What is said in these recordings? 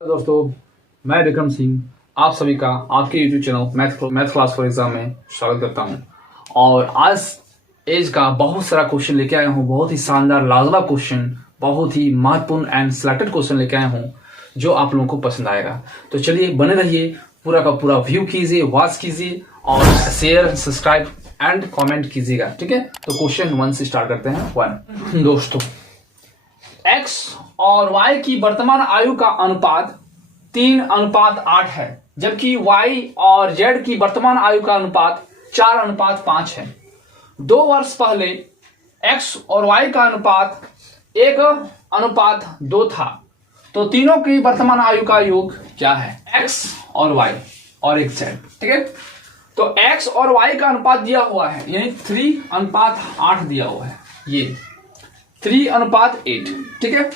दोस्तों, मैं विक्रम सिंह आप सभी का आपके YouTube channel math class for exam में स्वागत करता हूं। और आज एज का बहुत सारा क्वेश्चन लेके आया हूं, बहुत ही शानदार लाजवाब क्वेश्चन, बहुत ही महत्वपूर्ण एंड सिलेक्टेड क्वेश्चन लेके आया हूं जो आप लोगों को पसंद आएगा। तो चलिए बने रहिए, पूरा का पूरा व्यू कीजिए, वॉच कीजिए और शेयर सब्सक्राइब एंड कॉमेंट कीजिएगा, ठीक है। तो क्वेश्चन 1 से स्टार्ट करते हैं। 1 दोस्तों, x और y की वर्तमान आयु का अनुपात 3:8 है, जबकि y और z की वर्तमान आयु का अनुपात 4:5 है। 2 वर्ष पहले x और y का अनुपात 1:2 था, तो तीनों की वर्तमान आयु का योग क्या है? x और y और एक z, ठीक है। तो x और y का अनुपात दिया हुआ है, यानी 3:8 दिया हुआ है, ये 3:8, ठीक है।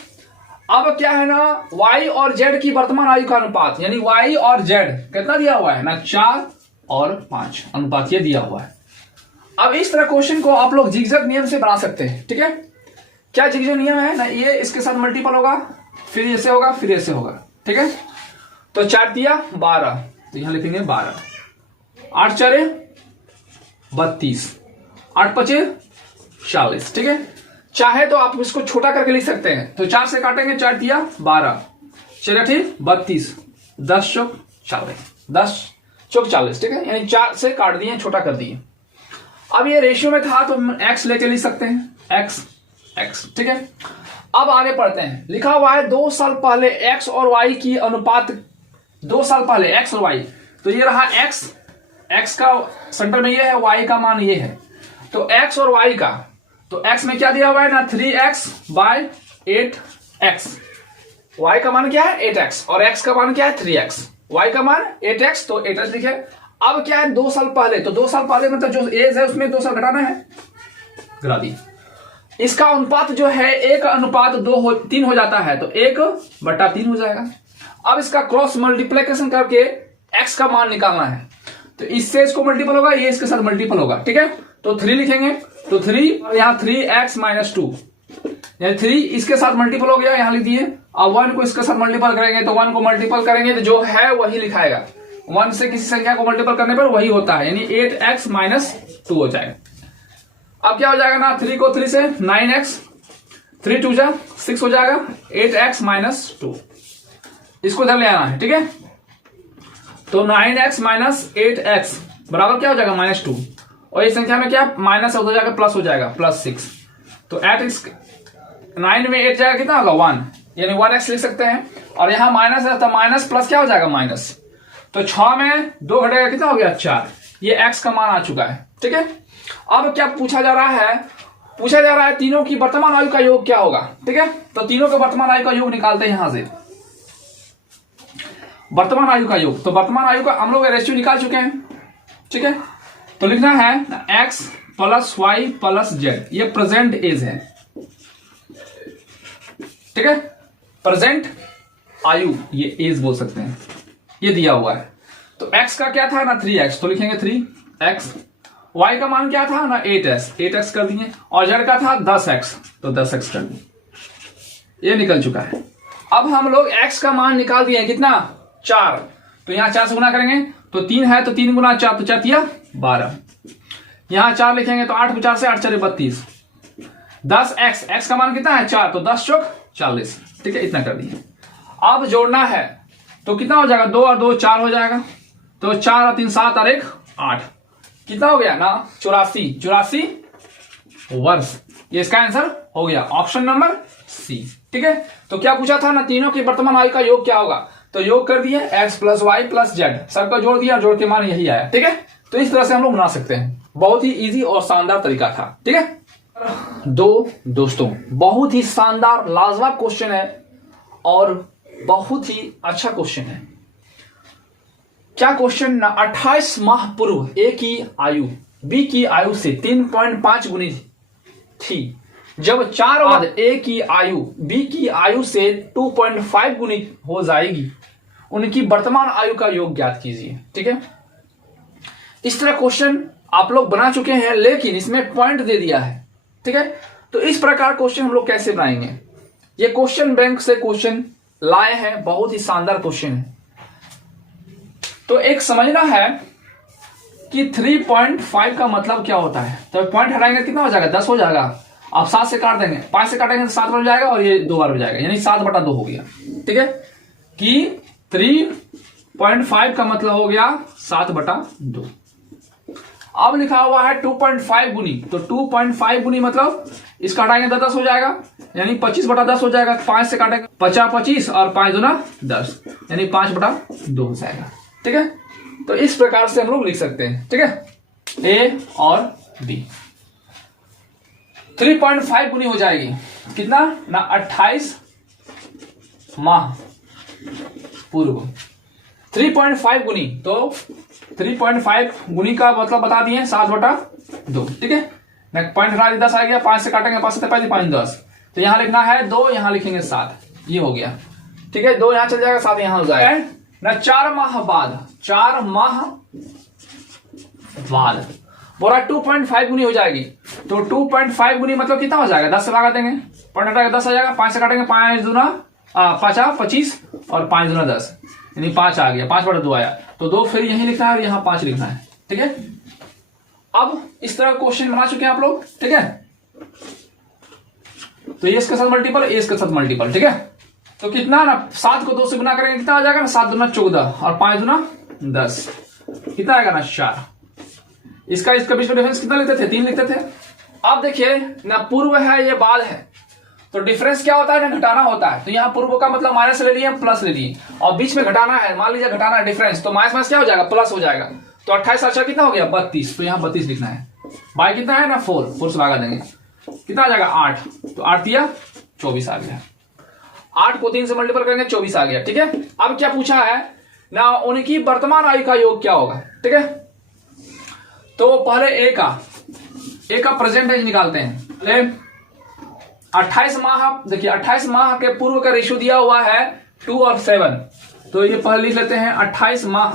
अब क्या है ना, y और z की वर्तमान आयु का अनुपात, यानी y और z कितना दिया हुआ है ना, 4 और 5 अनुपात ये दिया हुआ है। अब इस तरह क्वेश्चन को आप लोग जिगजैग नियम से बना सकते हैं, ठीक है। क्या जिगजैग नियम है ना, ये इसके साथ मल्टीपल होगा, फिर ऐसे होगा, फिर ऐसे होगा, ठीक है। तो 4 दिया 12, तो यहां लिखेंगे 12, 8 4 32, 8 5 40, ठीक है। चाहे तो आप इसको छोटा करके लिख सकते हैं, तो 4 से काटेंगे, 4 दिया 12, 4 ठीक 32, 10 चौक 40, 10 चौक 40, ठीक है। यानी 4 से काट दिए, छोटा कर दिए। अब ये रेशियो में था तो x लेके लिख सकते हैं, x, ठीक है। अब आगे पढ़ते हैं। लिखा हुआ है 2 साल पहले x और y की अनुपात, 2 साल पहले x और y, तो ये रहा x का सेंटर में ये है, y का मान ये है। तो x और y का, तो x में क्या दिया हुआ है ना, 3x बाय 8x, y का मान क्या है 8x और x का मान क्या है 3x, y का मान 8x, तो 8x लिखे। अब क्या है 2 साल पहले, तो 2 साल पहले मतलब जो एज है उसमें 2 साल घटाना है, घटा दी। इसका अनुपात जो है 1:3 हो जाता है, तो 1/3 हो जाएगा। अब इसका क्रॉस मल्टीप्लीकेशन करके x का मान निकालना है, तो इससे इसको मल्टीपल होगा, ये इसके साथ मल्टीपल होगा, ठीक है। तो 3 लिखेंगे, तो 3 और यहाँ 3x - 2, यानी 3 इसके साथ मल्टीपल हो गया, यहां लिख दिए। अब 1 को इसके साथ मल्टीपल करेंगे, तो 1 को मल्टीपल करेंगे तो जो है वही लिखाएगा, 1 से किसी संख्या को मल्टीपल करने पर वही होता है, यानी 8x - 2 हो जाएगा। अब क्या हो जाएगा ना, 3 को 3 से 9x, 3 2 जा 6 हो जाएगा, 8x - 2, इसको इधर ले आना है, ठीक है। तो 9x - 8x बराबर क्या हो जाएगा -2, और इस संख्या में क्या माइनस हो जाएगा, प्लस हो जाएगा, +6। तो 8x 9 में 8 जाएगा, कितना होगा 1, यानी 1x लिख सकते हैं। और यहां माइनस है, तो माइनस प्लस क्या हो जाएगा माइनस, तो 6 में 2 घटेगा, कितना हो गया 4, ये x का मान आ चुका है, ठीक है। अब क्या पूछा जा रहा है, पूछा जा रहा है तीनों की वर्तमान आयु का योग क्या होगा, ठीक है। तो तीनों के वर्तमान आयु का योग निकालते हैं यहां से, वर्तमान आयु का योग। तो वर्तमान आयु का हम लोग रेशियो निकाल चुके हैं, ठीक है। तो लिखना है x + y + z, ये प्रेजेंट एज है, ठीक है। प्रेजेंट आयु, ये एज बोल सकते हैं, ये दिया हुआ है। तो x का क्या था ना 3x, तो लिखेंगे 3x, y का मान क्या था ना 8x कर दिए, और z का था 10x, तो 10x कर दिए, ये निकल चुका है। अब हम लोग x का मान निकाल दिए, कितना 4, तो यहां 4 से गुना करेंगे, तो 3 है, तो 3 गुना 4, तो 4 तिया 12, यहां 4 लिखेंगे, तो 8 4 से 8 4 32, 10x का मान कितना है 4, तो 10 चौक 40, ठीक है, इतना कर दिए। अब जोड़ना है, तो कितना हो जाएगा, 2 और 2 4 हो जाएगा, तो 4 और 3 7 और 1 8, कितना हो गया ना 84 वर्ष, ये इसका आंसर हो गया, ऑप्शन नंबर सी, ठीक है। तो क्या पूछा था ना, तीनों की वर्तमान आयु का योग क्या होगा, तो योग कर दिए x + y + z, सबका जोड़ दिया, जोड़ के मान यही आया, ठीक है। तो इस तरह से हम लोग बना सकते हैं, बहुत ही इजी और शानदार तरीका था, ठीक है। दोस्तों, बहुत ही शानदार लाजवाब क्वेश्चन है और बहुत ही अच्छा क्वेश्चन है। क्या क्वेश्चन ना, 28 माह पूर्व a की आयु b की आयु से 3.5 गुनी थी, जब 4 बाद a की आयु b की आयु से 2.5 गुनी हो जाएगी, उनकी वर्तमान आयु का योग ज्ञात कीजिए, ठीक है। इस तरह क्वेश्चन आप लोग बना चुके हैं, लेकिन इसमें पॉइंट दे दिया है, ठीक है। तो इस प्रकार क्वेश्चन हम लोग कैसे बनाएंगे, ये क्वेश्चन बैंक से क्वेश्चन लाए हैं, बहुत ही शानदार क्वेश्चन है। तो एक समझना है कि 3.5 का मतलब क्या होता है। तो पॉइंट हटाएंगे कितना हो जाएगा, 10 हो जाएगा। आप 7 से काट देंगे, 5 से काटेंगे तो 7 बार हो जाएगा और ये 2 बार हो जाएगा, यानी 7/2 हो गया। ठीक है, कि 3.5 का मतलब हो गया 7/2। अब लिखा हुआ है 2.5 गुनी, तो 2.5 गुनी मतलब इसका हटाएंगे तो 10 हो जाएगा, यानी 25/10 हो जाएगा। 5 से काटेंगे 50/25 और 5 दूना 10, यानी 5/2 हो जाएगा। ठीक है, तो इस प्रकार से हम लोग लिख सकते हैं। ठीक है, ए और बी 3.5 गुनी हो जाएगी कितना ना 28 माह पूर्व। 3.5 गुनी, तो 3.5 गुनी का मतलब बता दिए 7/2। ठीक है, पॉइंट हटा 10 आ गया, 5 से काटेंगे 5 से 5 10, तो यहां लिखना है 2, यहां लिखेंगे 7, ये हो गया। ठीक है, 2 यहां चल जाएगा, 7 यहां हो जाएगा ना। 4 माह बाद, 4 माह बाद बोला 2.5 गुनी हो जाएगी। तो 2.5 गुनी मतलब कितना हो जाएगा, 10 से लगा देंगे, पॉइंट हटाएगा 10 आ जाएगा। 5 से काटेंगे 5 दूना 25 और 5 दूना 10, यानी 5 आ गया, 5/2 आया। तो 2 फिर यहीं लिखना है और यहां 5 लिखना है। ठीक है, अब इस तरह क्वेश्चन बना चुके हैं आप लोग। ठीक है, तो ये इसके साथ मल्टीपल, ये इसके साथ मल्टीपल। ठीक है, तो कितना ना 7 को 2 से गुना करेंगे कितना आ जाएगा ना, 7 दूना 14 और 5 दूना 10, कितना आएगा ना 4। इसका बीच में डिफरेंस कितना लिखते थे, 3 लिखते थे। अब देखिए ना, पूर्व है ये बाद है, तो डिफरेंस क्या होता है ना, घटाना होता है। तो यहाँ पूर्व का मतलब माइनस ले लिए, प्लस ले लिए, और बीच में घटाना है, मान लीजिए घटाना है डिफरेंस, तो माइनस क्या हो जाएगा, प्लस हो जाएगा। तो 28 अच्छा कितना हो गया 32, तो यहाँ 32 लिखना है। बाई कितना है ना 4 से लगा देंगे, कितना आ जाएगा 8, तो 8 दिया 24 आ गया। 8 को 3 से मल्टीपल करेंगे 24 आ गया। ठीक है, अब क्या पूछा है ना, उनकी वर्तमान आयु का योग क्या होगा। ठीक है, तो पहले ए का प्रेजेंट एज निकालते हैं। पहले 28 माह, देखिए 28 माह के पूर्व का रेशियो दिया हुआ है 2 और 7, तो ये पहले लिख लेते हैं 28 माह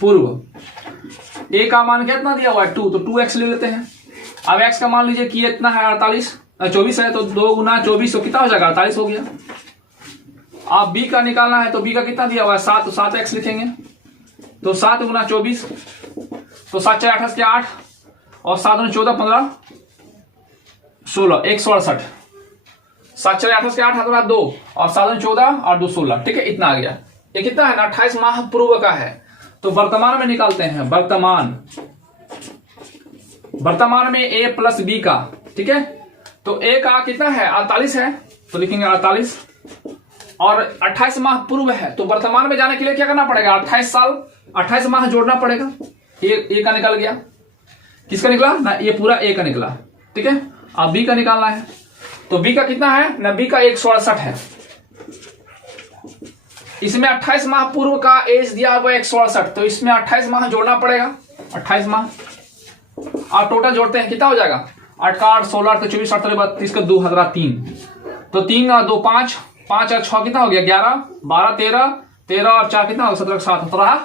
पूर्व। ए का मान कितना दिया हुआ है 2, तो 2x ले लेते हैं। अब x का मान लीजिए कि इतना है 24 है, तो 2 गुना 24 तो कितना हो जाएगा 48 हो गया। अब b का निकालना है, तो b का कितना दिया हुआ है 7, तो 7x लिखेंगे। तो 7 गुना 24, तो 7 4 28 के 8 और 7 गुना 14 15 16 168, 7 4 28 के 8 हाथ 2 और 7 गुना 14 और 2 16। ठीक है, इतना आ गया। ये कितना है ना 28 माह पूर्व का है। तो वर्तमान में निकालते हैं, वर्तमान में a प्लस b का। ठीक है, तो a का कितना है 48 है, तो लिखेंगे 48, और 28 माह पूर्व है, तो वर्तमान में जाने के लिए क्या करना पड़ेगा, 28 साल 28 माह जोड़ना पड़ेगा। ए का निकल गया, किसका निकला ना, ये पूरा ए का निकला। ठीक है, अब बी का निकालना है, तो बी का कितना है ना, बी का 168 है। इसमें 28 माह पूर्व का एज दिया हुआ 168, तो इसमें 28 माह जोड़ना पड़ेगा, 28 माह। आप टोटल जोड़ते हैं कितना हो जाएगा, 8 का 8 16 तो 24 8 32 का 2 हजार 3, तो 3 2 5 5 और 6 कितना हो गया 11 12 13 और 4 कितना हो गया 17 7 17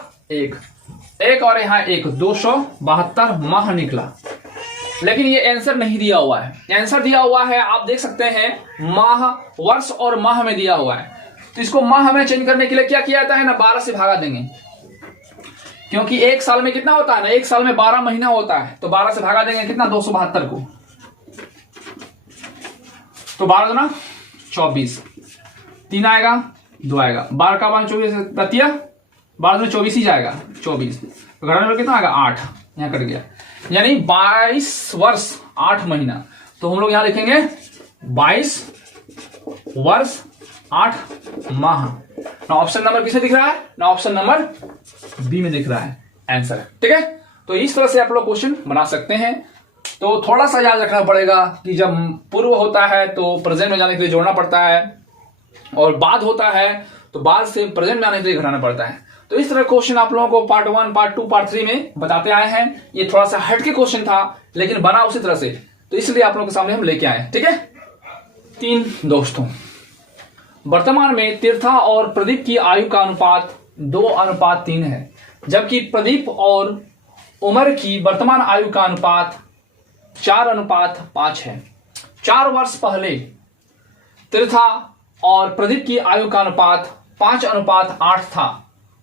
1 और यहाँ 1 272 माह निकला। लेकिन ये आंसर नहीं दिया हुआ है, आंसर दिया हुआ है आप देख सकते हैं माह, वर्ष और माह में दिया हुआ है। तो इसको माह में चेंज करने के लिए क्या किया जाता है ना, 12 से भागा देंगे, क्योंकि एक साल में कितना होता है ना, एक साल में 12 महीना होता है, तो 12 से भागा देंगे कितना 272 को, तो 12 दूना 24, 3 आएगा 2 आएगा, 12 का 24 बतिया 12 में 24 ही जाएगा 24, तो घटाने में कितना आएगा 8, यहाँ कट गया, यानी 22 वर्ष 8 महीना। तो हम लोग यहां लिखेंगे 22 वर्ष 8 माह। ना ऑप्शन नंबर किसमें दिख रहा है ना, ऑप्शन नंबर बी में दिख रहा है आंसर है। ठीक है, तो इस तरह से आप लोग क्वेश्चन बना सकते हैं। तो थोड़ा सा याद रखना पड़ेगा कि जब पूर्व होता है तो प्रेजेंट में जाने के लिए जोड़ना पड़ता है, और बाद होता है तो बाद से प्रेजेंट में आने के लिए घटाना पड़ता है। तो इस तरह क्वेश्चन आप लोगों को पार्ट 1 पार्ट 2 पार्ट 3 में बताते आए हैं। ये थोड़ा सा हटके क्वेश्चन था लेकिन बना उसी तरह से, तो इसलिए आप लोगों के सामने हम लेके आए। ठीक है, 3 दोस्तों, वर्तमान में तीर्था और प्रदीप की आयु का अनुपात 2:3 है, जबकि प्रदीप और उमर की वर्तमान आयु का अनुपात 4:5 है। 4 वर्ष पहले तीर्था और प्रदीप की आयु का अनुपात 5:8 था,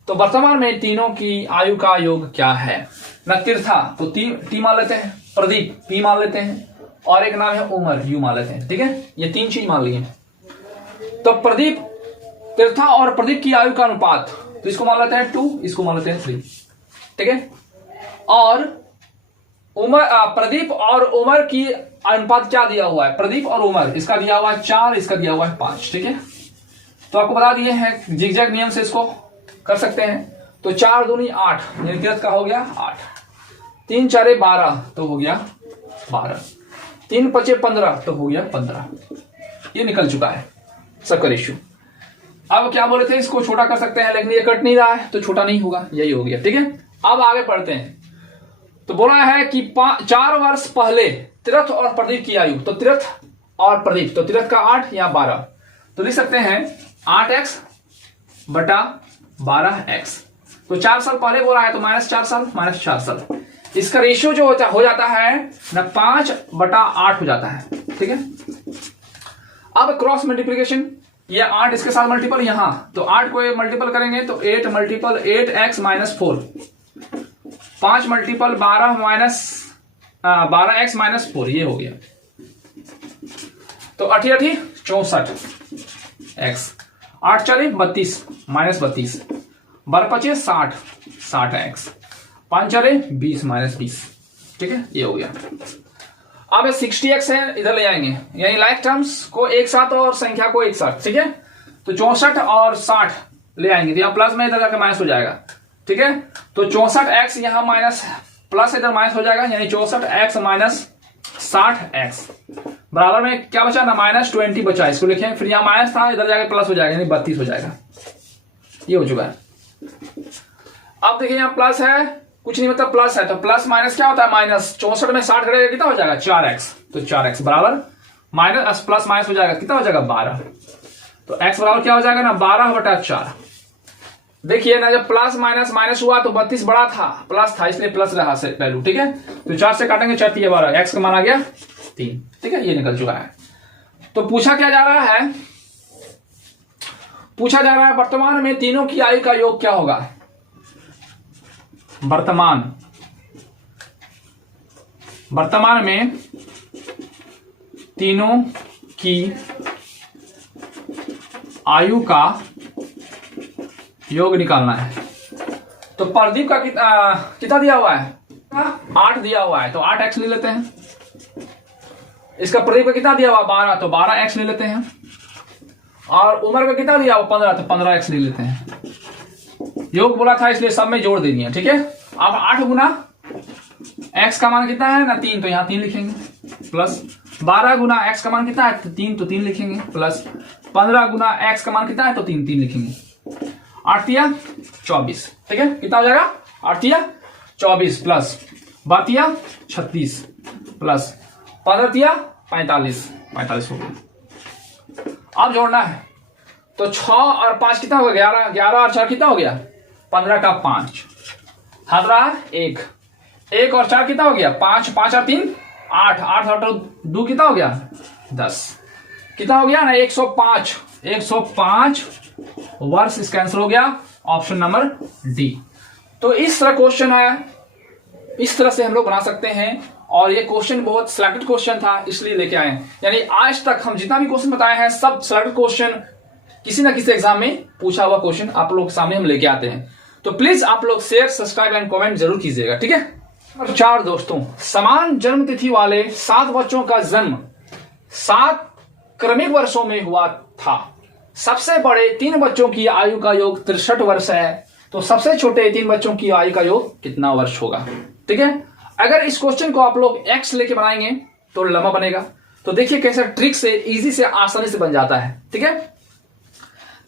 तो वर्तमान में तीनों की आयु का योग क्या है? ना तीर्था तो टी मान लेते हैं, प्रदीप पी मान लेते हैं, और एक नाम है उमर यू मान लेते हैं। ठीक है, ये 3 चीज मान लिए। तो प्रदीप, तीर्था और प्रदीप की आयु का अनुपात, तो इसको मान लेते हैं 2, इसको मान लेते हैं 3। ठीक है, और उमर प्रदीप और उमर की अनुपात क्या दिया हुआ है? प्रदीप और उमर, इसका दिया हुआ है 4, इसका दिया हुआ है 5। ठीक है, तो आपको बता दिए हैं, जिगजैग नियम से इसको कर सकते हैं। तो 4 दूनी 8, यानी तीर्थ का हो गया 8, 3 4 12 तो हो गया 12, 3 5 15 तो हो गया 15। ये निकल चुका है सबका रेशियो। अब क्या बोले थे, इसको छोटा कर सकते हैं, लेकिन ये कट नहीं रहा है तो छोटा नहीं होगा, यही हो गया। ठीक है, अब आगे पढ़ते हैं। तो बोला है कि 4 वर्ष पहले तीर्थ और प्रदीप की आयु, तो तीर्थ और प्रदीप, तो तीर्थ का 8 या 12, तो लिख सकते हैं 8x बटा 12x। तो 4 साल पहले बोला है तो -4 साल, -4 साल। इसका रेशियो जो हो जाता है ना 5/8 हो जाता है। ठीक है, अब क्रॉस मल्टीप्लीकेशन, ये 8 इसके साथ मल्टीपल यहां, तो 8 को मल्टीपल करेंगे तो 8 मल्टीपल 8x - 4, 5 मल्टीपल 12x - 4, ये हो गया। तो 8 8 64 x, 8 4 32 -32, 12 5 60 60 x, 5 4 20 -20। ठीक है, ये हो गया। अब 60x है, इधर ले आएंगे, यानी लाइक टर्म्स को एक साथ और संख्या को एक साथ। ठीक है, तो 64 और 60 ले आएंगे, तो यहाँ प्लस में इधर जाकर माइनस हो जाएगा। ठीक है, तो 64x यहाँ माइनस, प्लस इधर माइनस हो जाएगा, यानी 64x - 60x बराबर में क्या बचा ना, -20 बचा। इसको लिखें, फिर यहाँ माइनस था, इधर जाकर प्लस हो जाएगा, यानी 32 हो जाएगा। ये हो चुका है। अब देखिए यहाँ प्लस है, कुछ नहीं मतलब प्लस है, तो प्लस माइनस क्या होता है, माइनस। 64 में 60 घटेगा कितना हो जाएगा, 4x, तो 4x बराबर माइनस प्लस माइनस हो जाएगा, कितना हो जाएगा 12। तो x बराबर क्या हो जाएगा ना 12/4। देखिए ना, जब प्लस माइनस माइनस हुआ तो 32 बड़ा था, प्लस था, इसलिए प्लस रहा से वैल्यू। ठीक है, तो 4 से काटेंगे 4 3 12, x का मान आ गया 3। ठीक है, ये निकल चुका है। तो पूछा क्या जा रहा है, पूछा जा रहा है वर्तमान में तीनों की आयु का योग क्या होगा। वर्तमान में तीनों की आयु का योग निकालना है। तो प्रदीप का कितना दिया हुआ है, 8 दिया हुआ है, तो 8x ले लेते हैं। इसका प्रदीप का कितना दिया हुआ 12, तो 12x ले लेते हैं। और उमर का कितना दिया हुआ 15, तो 15x ले लेते हैं। योग बोला था इसलिए सब में जोड़ दे दिया। ठीक है, अब 8 गुना x का मान कितना है ना 3, तो यहाँ 3 लिखेंगे, प्लस 12 गुना x का मान कितना है 3, तो 3 लिखेंगे, प्लस 15 गुना x का मान कितना है तो 3 3 लिखेंगे। 8 तिया 24। ठीक है, कितना हो जाएगा 8 तिया 24 प्लस 12 तिया 36 प्लस 15 तिया 45 हो गया। अब जोड़ना है, तो 6 और 5 कितना हो गया 11, 11 और 4 कितना हो गया 15 का 5, हाथ रहा 1, 1 और 4 कितना हो गया 5, 5 और 3 8, 8 और 2 कितना हो गया 10, कितना हो गया ना 105, 105 वर्ष इस कैंसिल हो गया, ऑप्शन नंबर डी। तो इस तरह क्वेश्चन है, इस तरह से हम लोग बना सकते हैं। और ये क्वेश्चन बहुत सिलेक्टेड क्वेश्चन था, इसलिए लेके आए। यानी आज तक हम जितना भी क्वेश्चन बताए हैं सब सिलेक्टेड क्वेश्चन, किसी ना किसी एग्जाम में पूछा हुआ क्वेश्चन आप लोग के सामने हम लेके आते हैं। तो प्लीज आप लोग शेयर, सब्सक्राइब एंड कमेंट जरूर कीजिएगा। ठीक है। और 4 दोस्तों, समान जन्म तिथि वाले 7 बच्चों का जन्म 7 क्रमिक वर्षों में हुआ था। सबसे बड़े 3 बच्चों की आयु का योग 63 वर्ष है, तो सबसे छोटे 3 बच्चों की आयु का योग कितना वर्ष होगा। ठीक है। अगर इस क्वेश्चन को आप लोग x लेके बनाएंगे तो लंबा बनेगा। तो देखिए कैसे ट्रिक से इजी से आसानी से बन जाता है। ठीक है।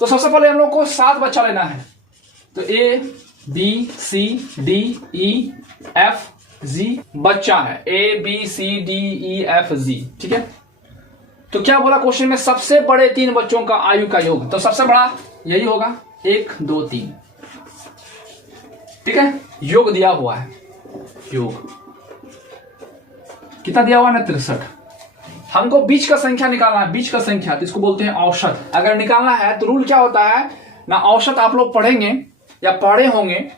तो सबसे पहले हम लोग को 7 बच्चा लेना है। तो A B C D E F G बच्चा है, A B C D E F G। ठीक है। तो क्या बोला क्वेश्चन में, सबसे बड़े 3 बच्चों का आयु का योग, तो सबसे बड़ा यही होगा 1 2 3। ठीक है। योग दिया हुआ है, योग कितना दिया हुआ है ना 63। हमको बीच का संख्या निकालना है, बीच का संख्या, तो इसको बोलते हैं औसत। अगर निकालना है तो रूल क्या होता है ना, औसत आप लोग पढ़ेंगे या पढ़े होंगे,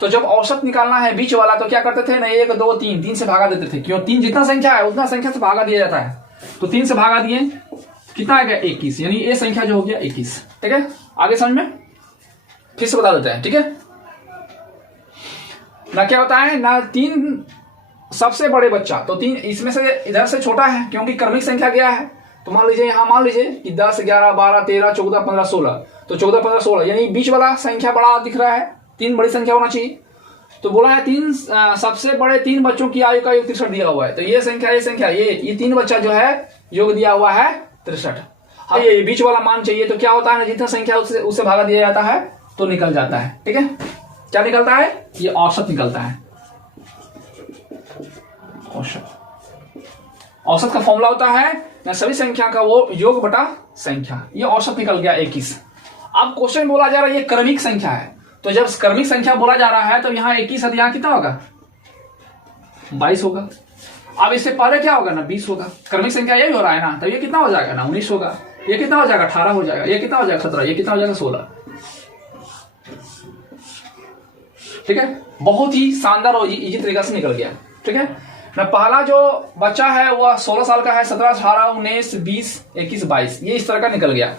तो जब औसत निकालना है बीच वाला तो क्या करते थे ना, 1 2 3, 3 से भागा देते थे। क्यों? 3 जितना संख्या है उतना संख्या से भागा दिया जाता है। तो 3 से भागा दिए, कितना आ गया 21, यानी ये संख्या जो हो गया 21। ठीक है, आगे समझ में फिर से बता देते हैं। ठीक है ना, क्या होता है ना, 3 सबसे बड़े बच्चा, तो 3 इसमें से इधर से छोटा है क्योंकि क्रमिक संख्या गया है। तो मान लीजिए यहाँ, मान लीजिए कि 10 11 12 13 14 15 16, तो 14 15 16 यानी बीच वाला संख्या बड़ा दिख रहा है, 3 बड़ी संख्या होना चाहिए। तो बोला है 3 सबसे बड़े 3 बच्चों की आयु का योग 63 दिया हुआ है। तो ये संख्या ये 3 बच्चा जो है योग दिया हुआ है 63। हाँ, ये बीच वाला मान चाहिए, तो क्या होता है ना, जितना संख्या उससे भागा दिया जाता है तो निकल जाता है। ठीक है, क्या निकलता है? ये औसत निकलता है। औसत का फॉर्मूला होता है ना, सभी संख्या का वो योग बटा संख्या। ये औसत निकल गया 21। अब क्वेश्चन बोला जा रहा है ये क्रमिक संख्या है, तो जब क्रमिक संख्या बोला जा रहा है तो यहाँ 21 है, तो यहाँ कितना होगा 22 होगा। अब इससे पहले क्या होगा ना 20 होगा। क्रमिक संख्या यही हो रहा है ना, तो ये कितना हो जाएगा ना 19 होगा। ये कितना हो जाएगा 18 हो जाएगा। ये कितना हो जाएगा 17। ये कितना हो जाएगा 16। ठीक है, बहुत ही शानदार और इजी तरीका से निकल गया। ठीक है ना, पहला जो बच्चा है वह 16 साल का है, 17 18 19 20 21 22, ये इस तरह का निकल गया।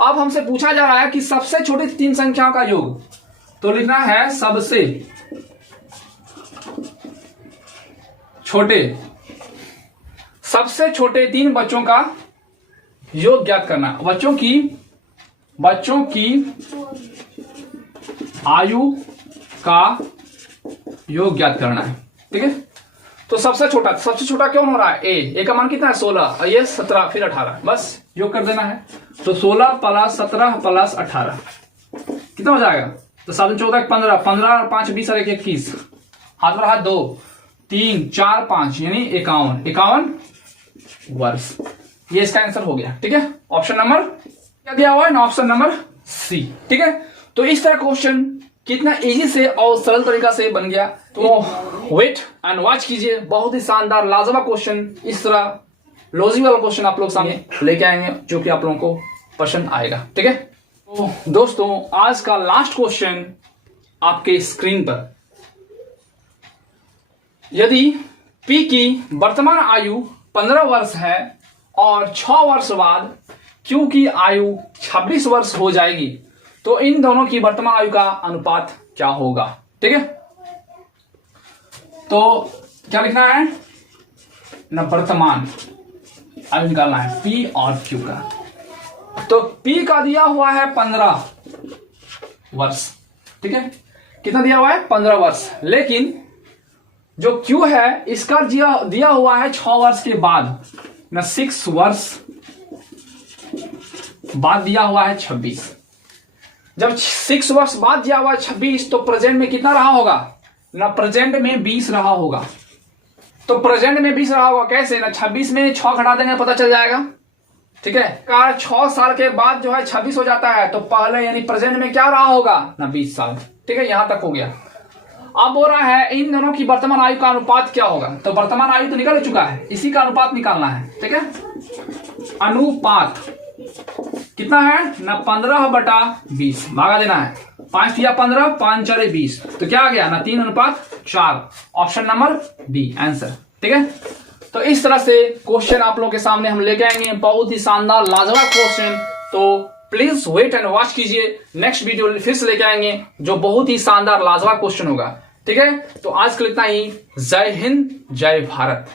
अब हमसे पूछा जा रहा है कि सबसे छोटी 3 संख्याओं का योग, तो लिखना है सबसे छोटे 3 बच्चों का योग ज्ञात करना। बच्चों की आयु का योग ज्ञात करना है। ठीक है, तो सबसे छोटा क्यों हो रहा है? ए का मान कितना है 16, और ये 17 फिर 18, बस योग कर देना है। तो 16 प्लस 17 प्लस 18 कितना हो जाएगा? तो 7 14 15, 15 और 5 20 और 1 21, हाथ पर हाथ 2 3 4 5 यानी 51 वर्ष। ये इसका आंसर हो गया। ठीक है, ऑप्शन नंबर क्या दिया हुआ है ना, ऑप्शन नंबर सी। ठीक है, तो इस तरह क्वेश्चन कितना इजी से और सरल तरीका से बन गया। तो वेट एंड वॉच कीजिए, बहुत ही शानदार लाजवाब क्वेश्चन, इस तरह लॉजिक वाला क्वेश्चन आप लोग सामने लेके आएंगे जो कि आप लोगों को पसंद आएगा। ठीक है, तो दोस्तों आज का लास्ट क्वेश्चन आपके स्क्रीन पर, यदि P की वर्तमान आयु 15 वर्ष है और 6 वर्ष बाद Q की आयु 26 वर्ष हो जाएगी, तो इन दोनों की वर्तमान आयु का अनुपात क्या होगा? ठीक है, तो क्या लिखना है ना, वर्तमान आयु निकालना है P और Q का। तो P का दिया हुआ है 15 वर्ष। ठीक है, कितना दिया हुआ है 15 वर्ष, लेकिन जो Q है इसका दिया हुआ है 6 वर्ष के बाद ना, 6 वर्ष बाद दिया हुआ है 26। जब 6 वर्ष बाद दिया हुआ है 26, तो प्रेजेंट में कितना रहा होगा ना, प्रेजेंट में 20 रहा होगा। तो प्रेजेंट में 20 रहा होगा कैसे ना, 26 में 6 घटा देंगे पता चल जाएगा। ठीक है, 6 साल के बाद जो है 26 हो जाता है, तो पहले यानी प्रेजेंट में क्या रहा होगा ना 20 साल। ठीक है, यहां तक हो गया। अब हो रहा है इन दोनों की वर्तमान आयु का अनुपात क्या होगा। तो वर्तमान आयु तो निकल चुका है, इसी का अनुपात निकालना है। ठीक है, अनुपात कितना है ना, 15/20 भागा देना है। 5 या 15, 5 4 20, तो क्या आ गया ना 3:4, ऑप्शन नंबर बी आंसर। ठीक है, तो इस तरह से क्वेश्चन आप लोगों के सामने हम लेके आएंगे, बहुत ही शानदार लाजवाब क्वेश्चन। तो प्लीज वेट एंड वॉच कीजिए, नेक्स्ट वीडियो फिर से लेके आएंगे जो बहुत ही शानदार लाजवाब क्वेश्चन होगा। ठीक है, तो आज के लिए इतना ही। जय हिंद, जय भारत।